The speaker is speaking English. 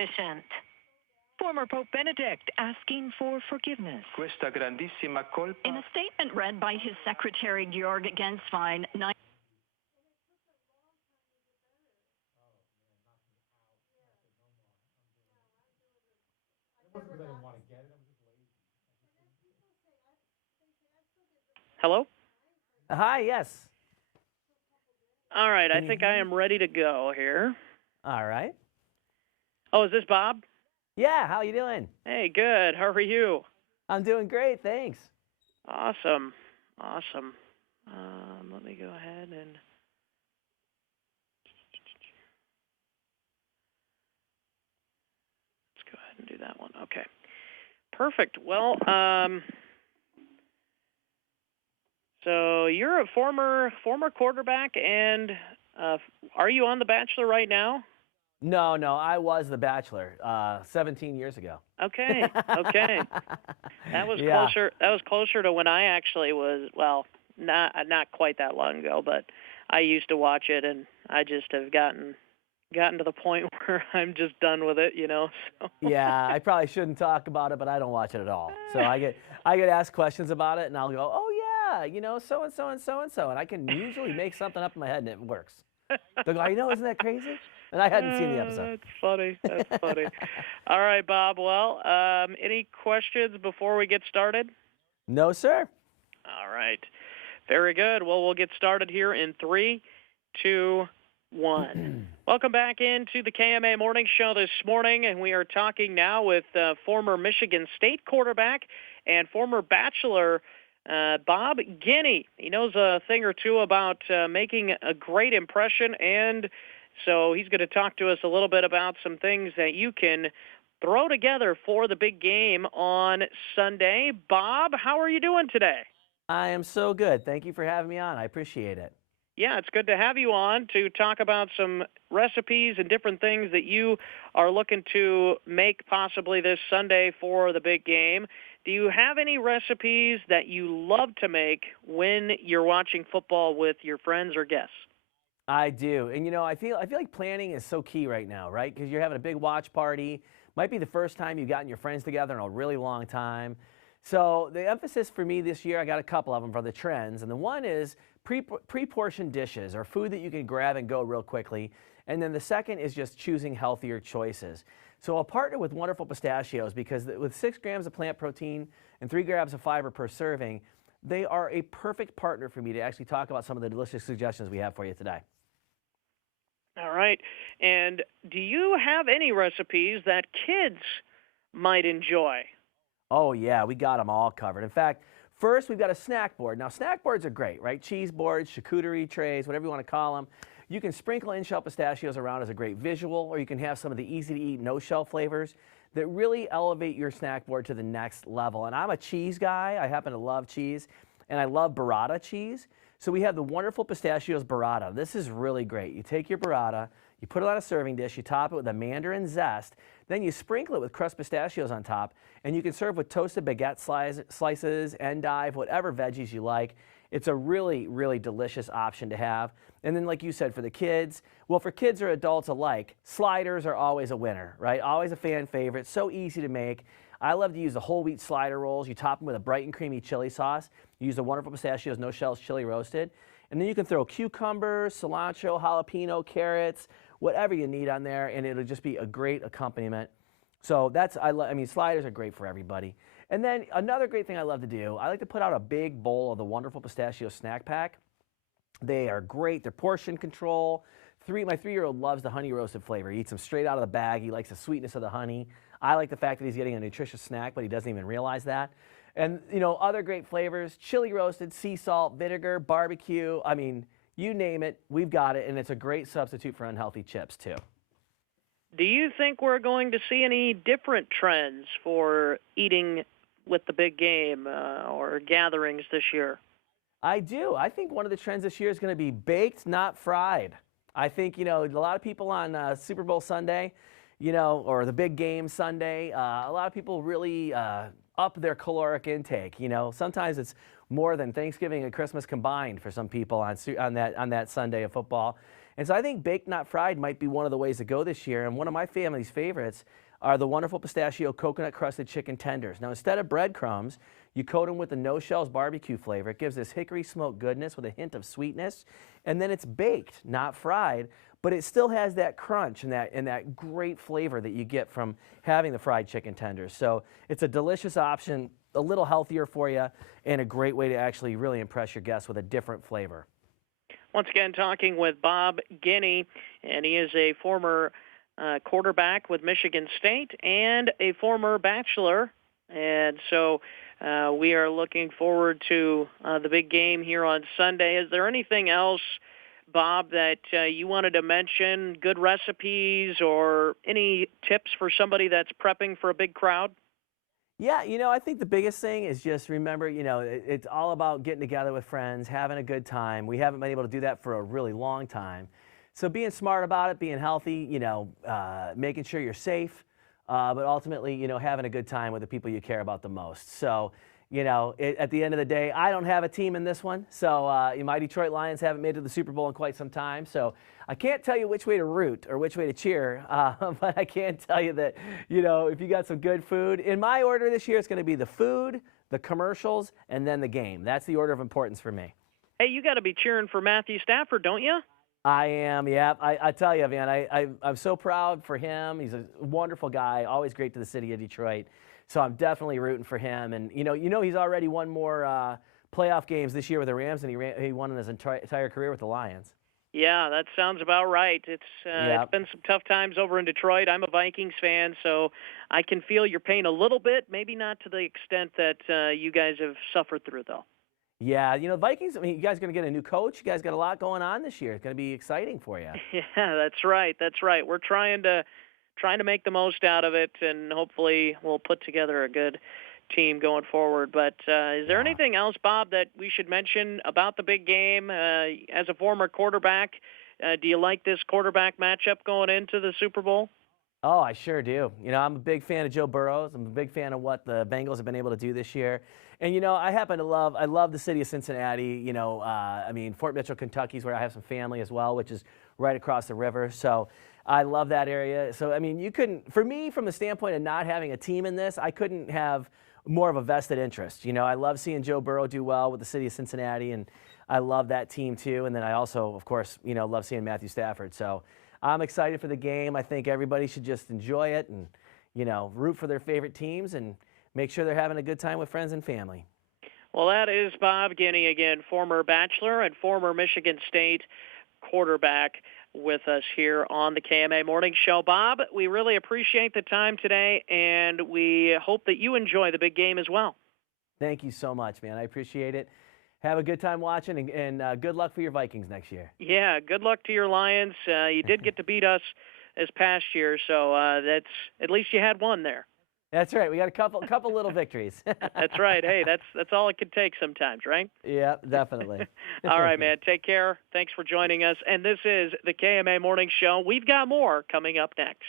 Efficient. Former Pope Benedict asking for forgiveness. Questa grandissima colpa. In a statement read by his secretary, Georg Genswein, Hello? Hi, yes. All right, I think I am ready to go here. All right. Oh, is this Bob? Yeah, how you doing? Hey, good. How are you? I'm doing great, thanks. Awesome. Awesome. Let me go ahead and... Let's go ahead and do that one. Okay. Perfect. Well, so you're a former quarterback, and are you on The Bachelor right now? No, I was The Bachelor 17 years ago. Okay. That was closer. That was closer to when I actually was. Well, not quite that long ago, but I used to watch it, and I just have gotten to the point where I'm just done with it, So. Yeah, I probably shouldn't talk about it, but I don't watch it at all. So I get asked questions about it, and I'll go, oh yeah, so and so and so and so, and I can usually make something up in my head, and it works. They'll go, isn't that crazy? And I hadn't seen the episode. That's funny. All right, Bob. Well, any questions before we get started? No, sir. All right. Very good. Well, we'll get started here in 3, 2, 1. Welcome back into the KMA Morning Show this morning, and we are talking now with former Michigan State quarterback and former Bachelor Bob Guiney. He knows a thing or two about making a great impression, and so he's going to talk to us a little bit about some things that you can throw together for the big game on Sunday. Bob, how are you doing today? I am so good. Thank you for having me on. I appreciate it. Yeah, it's good to have you on to talk about some recipes and different things that you are looking to make possibly this Sunday for the big game. Do you have any recipes that you love to make when you're watching football with your friends or guests? I do. And, I feel like planning is so key right now, right? Because you're having a big watch party. Might be the first time you've gotten your friends together in a really long time. So the emphasis for me this year, I got a couple of them for the trends. And the one is pre-portioned dishes or food that you can grab and go real quickly. And then the second is just choosing healthier choices. So I'll partner with Wonderful Pistachios because with 6 grams of plant protein and 3 grams of fiber per serving, they are a perfect partner for me to actually talk about some of the delicious suggestions we have for you today. All right. And do you have any recipes that kids might enjoy? Oh, yeah, we got them all covered. In fact, first we've got a snack board. Now, snack boards are great, right? Cheese boards, charcuterie trays, whatever you want to call them. You can sprinkle in-shell pistachios around as a great visual, or you can have some of the easy-to-eat, no-shell flavors that really elevate your snack board to the next level. And I'm a cheese guy. I happen to love cheese, and I love burrata cheese. So we have the Wonderful Pistachios burrata. This is really great. You take your burrata, you put it on a serving dish, you top it with a mandarin zest, then you sprinkle it with crushed pistachios on top, and you can serve with toasted baguette slices, endive, whatever veggies you like. It's a really, really delicious option to have. And then like you said, for the kids, well, for kids or adults alike, sliders are always a winner, right? Always a fan favorite, so easy to make. I love to use the whole wheat slider rolls. You top them with a bright and creamy chili sauce. You use the Wonderful Pistachios No Shells chili roasted. And then you can throw cucumbers, cilantro, jalapeno, carrots, whatever you need on there, and it'll just be a great accompaniment. So I mean, sliders are great for everybody. And then another great thing I love to do, I like to put out a big bowl of the Wonderful Pistachio snack pack. They are great. They're portion control. My 3-year-old loves the honey roasted flavor. He eats them straight out of the bag. He likes the sweetness of the honey. I like the fact that he's getting a nutritious snack, but he doesn't even realize that. And, other great flavors, chili roasted, sea salt, vinegar, barbecue. I mean, you name it, we've got it, and it's a great substitute for unhealthy chips, too. Do you think we're going to see any different trends for eating with the big game or gatherings this year? I do. I think one of the trends this year is going to be baked, not fried. I think, a lot of people on Super Bowl Sunday, or the big game Sunday, a lot of people really up their caloric intake. Sometimes it's more than Thanksgiving and Christmas combined for some people on that Sunday of football. And so I think baked not fried might be one of the ways to go this year. And one of my family's favorites are the wonderful pistachio coconut crusted chicken tenders. Now, instead of breadcrumbs, you coat them with the no shells barbecue flavor. It gives this hickory smoked goodness with a hint of sweetness. And then it's baked, not fried, but it still has that crunch and that great flavor that you get from having the fried chicken tenders. So it's a delicious option, a little healthier for you, and a great way to actually really impress your guests with a different flavor. Once again, talking with Bob Guiney, and he is a former quarterback with Michigan State and a former bachelor. And so we are looking forward to the big game here on Sunday. Is there anything else, Bob, that you wanted to mention, good recipes or any tips for somebody that's prepping for a big crowd? Yeah, I think the biggest thing is just remember, it's all about getting together with friends, having a good time. We haven't been able to do that for a really long time. So being smart about it, being healthy, making sure you're safe, but ultimately, having a good time with the people you care about the most. So, at the end of the day, I don't have a team in this one. So my Detroit Lions haven't made it to the Super Bowl in quite some time. So I can't tell you which way to root or which way to cheer, but I can tell you that, if you got some good food, in my order this year, it's going to be the food, the commercials, and then the game. That's the order of importance for me. Hey, you got to be cheering for Matthew Stafford, don't you? I am, yeah. I tell you, man, I'm so proud for him. He's a wonderful guy, always great to the city of Detroit. So I'm definitely rooting for him. And, he's already won more playoff games this year with the Rams than he won in his entire career with the Lions. Yeah, that sounds about right. It's been some tough times over in Detroit. I'm a Vikings fan, so I can feel your pain a little bit, maybe not to the extent that you guys have suffered through, though. Yeah, Vikings, you guys are going to get a new coach. You guys got a lot going on this year. It's going to be exciting for you. Yeah, that's right. That's right. We're trying to make the most out of it, and hopefully we'll put together a good team going forward. But is there anything else, Bob, that we should mention about the big game? As a former quarterback, do you like this quarterback matchup going into the Super Bowl? Oh, I sure do. I'm a big fan of Joe Burrow. I'm a big fan of what the Bengals have been able to do this year. And, I love the city of Cincinnati. Fort Mitchell, Kentucky is where I have some family as well, which is right across the river. So I love that area. So, for me, from the standpoint of not having a team in this, I couldn't have more of a vested interest. I love seeing Joe Burrow do well with the city of Cincinnati, and I love that team too. And then I also, of course, love seeing Matthew Stafford. So I'm excited for the game. I think everybody should just enjoy it and, root for their favorite teams and make sure they're having a good time with friends and family. Well, that is Bob Guiney again, former bachelor and former Michigan State quarterback, with us here on the KMA Morning Show. Bob, we really appreciate the time today, and we hope that you enjoy the big game as well. Thank you so much, man. I appreciate it. Have a good time watching, and good luck for your Vikings next year. Yeah, good luck to your Lions. You did get to beat us this past year, so that's at least you had one there. That's right. We got a couple little victories. That's right. Hey, that's all it could take sometimes, right? Yeah, definitely. All right, man. Take care. Thanks for joining us. And this is the KMA Morning Show. We've got more coming up next.